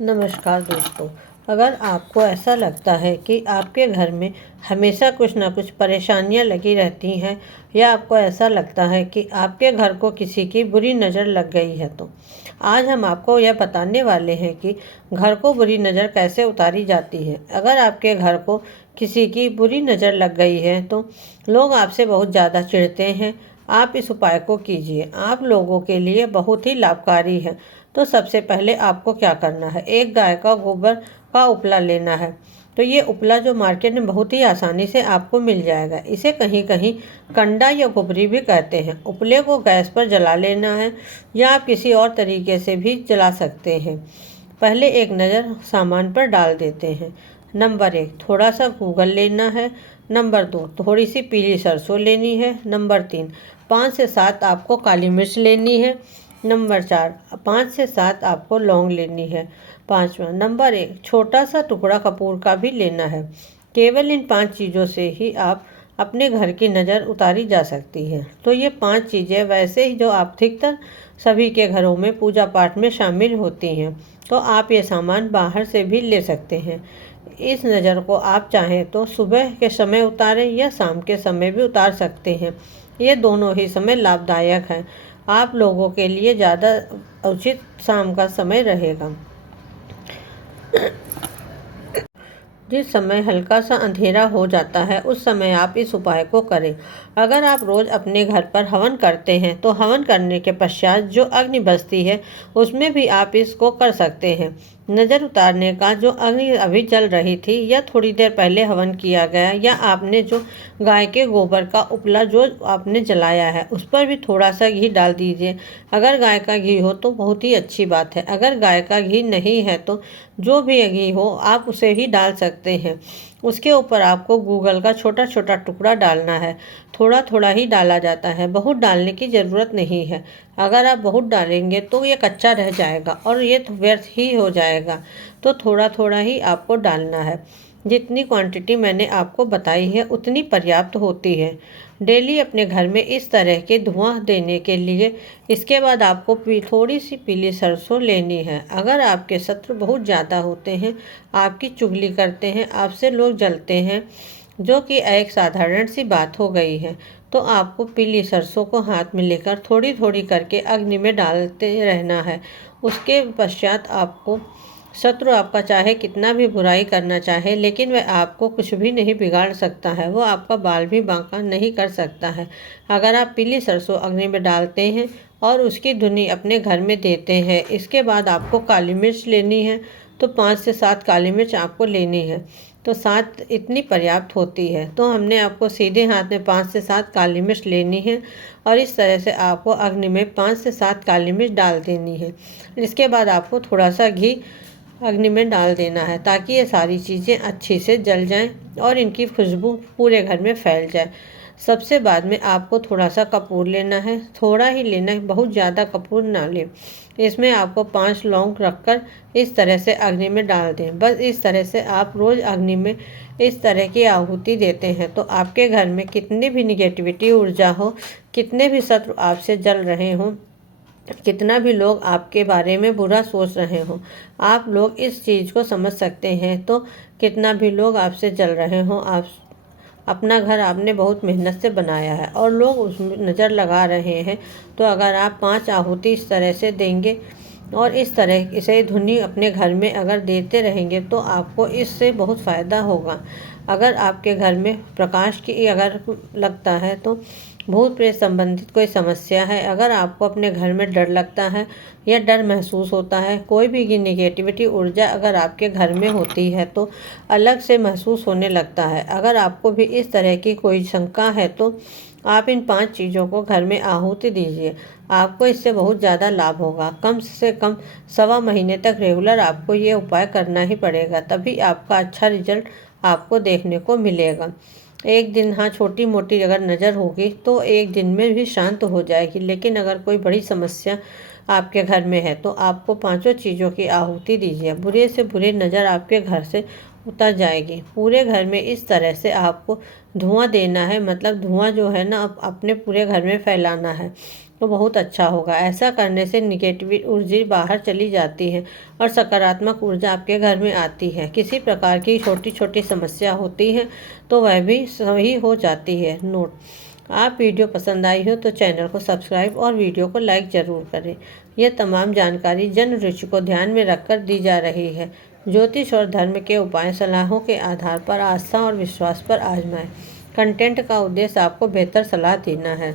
नमस्कार दोस्तों। अगर आपको ऐसा लगता है कि आपके घर में हमेशा कुछ ना कुछ परेशानियां लगी रहती हैं या आपको ऐसा लगता है कि आपके घर को किसी की बुरी नज़र लग गई है, तो आज हम आपको यह बताने वाले हैं कि घर को बुरी नज़र कैसे उतारी जाती है। अगर आपके घर को किसी की बुरी नज़र लग गई है तो लोग आपसे बहुत ज़्यादा चिढ़ते हैं। आप इस उपाय को कीजिए, आप लोगों के लिए बहुत ही लाभकारी है। तो सबसे पहले आपको क्या करना है, एक गाय का गोबर का उपला लेना है। तो ये उपला जो मार्केट में बहुत ही आसानी से आपको मिल जाएगा, इसे कहीं कहीं कंडा या गोबरी भी कहते हैं। उपले को गैस पर जला लेना है या आप किसी और तरीके से भी जला सकते हैं। पहले एक नज़र सामान पर डाल देते हैं। नंबर 1, थोड़ा सा गूगल लेना है। नंबर 2, थोड़ी सी पीली सरसों लेनी है। नंबर 3, 5 से 7 आपको काली मिर्च लेनी है। नंबर 4, 5 से 7 आपको लौंग लेनी है। पाँचवा, नंबर 1, छोटा सा टुकड़ा कपूर का भी लेना है। केवल इन 5 चीज़ों से ही आप अपने घर की नज़र उतारी जा सकती है। तो ये 5 चीज़ें वैसे ही जो आप अधिकतर सभी के घरों में पूजा पाठ में शामिल होती हैं, तो आप ये सामान बाहर से भी ले सकते हैं। इस नज़र को आप चाहें तो सुबह के समय उतारें या शाम के समय भी उतार सकते हैं। ये दोनों ही समय लाभदायक हैं। आप लोगों के लिए ज़्यादा उचित शाम का समय रहेगा, जिस समय हल्का सा अंधेरा हो जाता है। उस समय आप इस उपाय को करें। अगर आप रोज़ अपने घर पर हवन करते हैं तो हवन करने के पश्चात जो अग्नि बचती है उसमें भी आप इसको कर सकते हैं। नज़र उतारने का जो अग्नि अभी जल रही थी या थोड़ी देर पहले हवन किया गया, या आपने जो गाय के गोबर का उपला जो आपने जलाया है उस पर भी थोड़ा सा घी डाल दीजिए। अगर गाय का घी हो तो बहुत ही अच्छी बात है। अगर गाय का घी नहीं है तो जो भी घी हो आप उसे ही डाल सकते हैं। उसके ऊपर आपको गूगल का छोटा छोटा टुकड़ा डालना है। थोड़ा थोड़ा ही डाला जाता है, बहुत डालने की ज़रूरत नहीं है। अगर आप बहुत डालेंगे तो ये कच्चा रह जाएगा और ये तो व्यर्थ ही हो जाएगा। तो थोड़ा थोड़ा ही आपको डालना है। जितनी क्वांटिटी मैंने आपको बताई है उतनी पर्याप्त होती है डेली अपने घर में इस तरह के धुआं देने के लिए। इसके बाद आपको थोड़ी सी पीली सरसों लेनी है। अगर आपके शत्रु बहुत ज़्यादा होते हैं, आपकी चुगली करते हैं, आपसे लोग जलते हैं, जो कि एक साधारण सी बात हो गई है, तो आपको पीली सरसों को हाथ में लेकर थोड़ी थोड़ी करके अग्नि में डालते रहना है। उसके पश्चात आपको शत्रु आपका चाहे कितना भी बुराई करना चाहे, लेकिन वह आपको कुछ भी नहीं बिगाड़ सकता है, वो आपका बाल भी बांका नहीं कर सकता है। अगर आप पीली सरसों अग्नि में डालते हैं और उसकी धुनी अपने घर में देते हैं, इसके बाद आपको काली मिर्च लेनी है। तो 5 से 7 काली मिर्च आपको लेनी है। तो 7 इतनी पर्याप्त होती है। तो हमने आपको सीधे हाथ में 5 से 7 काली मिर्च लेनी है और इस तरह से आपको अग्नि में 5 से 7 काली मिर्च डाल देनी है। इसके बाद आपको थोड़ा सा घी अग्नि में डाल देना है ताकि ये सारी चीज़ें अच्छी से जल जाएं और इनकी खुशबू पूरे घर में फैल जाए। सबसे बाद में आपको थोड़ा सा कपूर लेना है, थोड़ा ही लेना है, बहुत ज़्यादा कपूर ना लें। इसमें आपको 5 लौंग रखकर इस तरह से अग्नि में डाल दें। बस इस तरह से आप रोज़ अग्नि में इस तरह की आहुति देते हैं तो आपके घर में कितनी भी निगेटिविटी ऊर्जा हो, कितने भी शत्रु आपसे जल रहे हों, कितना भी लोग आपके बारे में बुरा सोच रहे हों, आप लोग इस चीज़ को समझ सकते हैं। तो कितना भी लोग आपसे जल रहे हों, आप अपना घर आपने बहुत मेहनत से बनाया है और लोग उसमें नज़र लगा रहे हैं, तो अगर आप 5 आहुति इस तरह से देंगे और इस तरह इसे धुनी अपने घर में अगर देते रहेंगे तो आपको इससे बहुत फ़ायदा होगा। अगर आपके घर में प्रकाश की अगर लगता है तो भूत प्रेत संबंधित कोई समस्या है, अगर आपको अपने घर में डर लगता है या डर महसूस होता है, कोई भी निगेटिविटी ऊर्जा अगर आपके घर में होती है तो अलग से महसूस होने लगता है। अगर आपको भी इस तरह की कोई शंका है तो आप इन 5 चीज़ों को घर में आहुति दीजिए। आपको इससे बहुत ज़्यादा लाभ होगा। कम से कम सवा महीने तक रेगुलर आपको ये उपाय करना ही पड़ेगा, तभी आपका अच्छा रिजल्ट आपको देखने को मिलेगा। एक दिन हाँ छोटी मोटी अगर नज़र होगी तो एक दिन में भी शांत हो जाएगी, लेकिन अगर कोई बड़ी समस्या आपके घर में है तो आपको 5 चीज़ों की आहुति दीजिए। बुरे से बुरे नज़र आपके घर से उतर जाएगी। पूरे घर में इस तरह से आपको धुआं देना है, मतलब धुआं जो है ना अपने पूरे घर में फैलाना है। तो बहुत अच्छा होगा। ऐसा करने से निगेटिव ऊर्जा बाहर चली जाती है और सकारात्मक ऊर्जा आपके घर में आती है। किसी प्रकार की छोटी छोटी समस्या होती है तो वह भी सही हो जाती है। नोट: आप वीडियो पसंद आई हो तो चैनल को सब्सक्राइब और वीडियो को लाइक ज़रूर करें। यह तमाम जानकारी जन रुचि को ध्यान में रखकर दी जा रही है। ज्योतिष और धर्म के उपाय सलाहों के आधार पर आस्था और विश्वास पर आजमाएं। कंटेंट का उद्देश्य आपको बेहतर सलाह देना है।